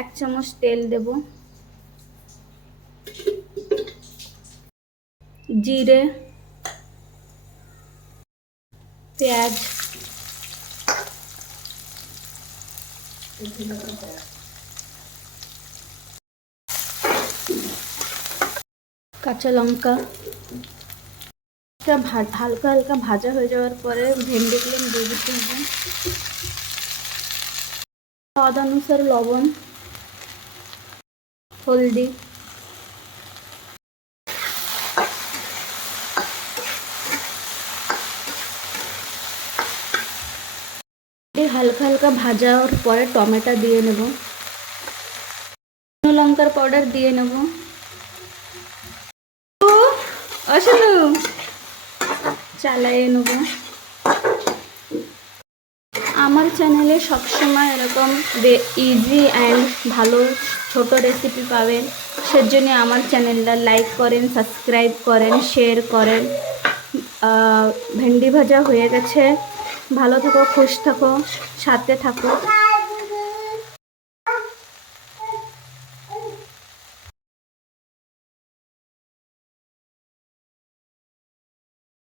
এক চামচ তেল দেব, জিরে, পেঁয়াজ, কাঁচা লঙ্কা। হালকা হালকা ভাজা হয়ে যাওয়ার পরে ভেন্ডিগুলো দিয়ে দিতে হবে। স্বাদ অনুসারে লবণ, হলদি, হালকা হালকা ভাজার পরে টমেটো দিয়ে নেব, লঙ্কার পাউডার দিয়ে নেব। আসলে চালিয়ে নেব। আমার চ্যানেলে সবসময় এরকম ইজি অ্যান্ড ভালো ছোট রেসিপি পাবেন। সেজন্য আমার চ্যানেলটা লাইক করেন, সাবস্ক্রাইব করেন, শেয়ার করেন। ভেন্ডি ভাজা হয়ে গেছে। ভালো থাকো, খুশ থাকো, সাথে থাকো।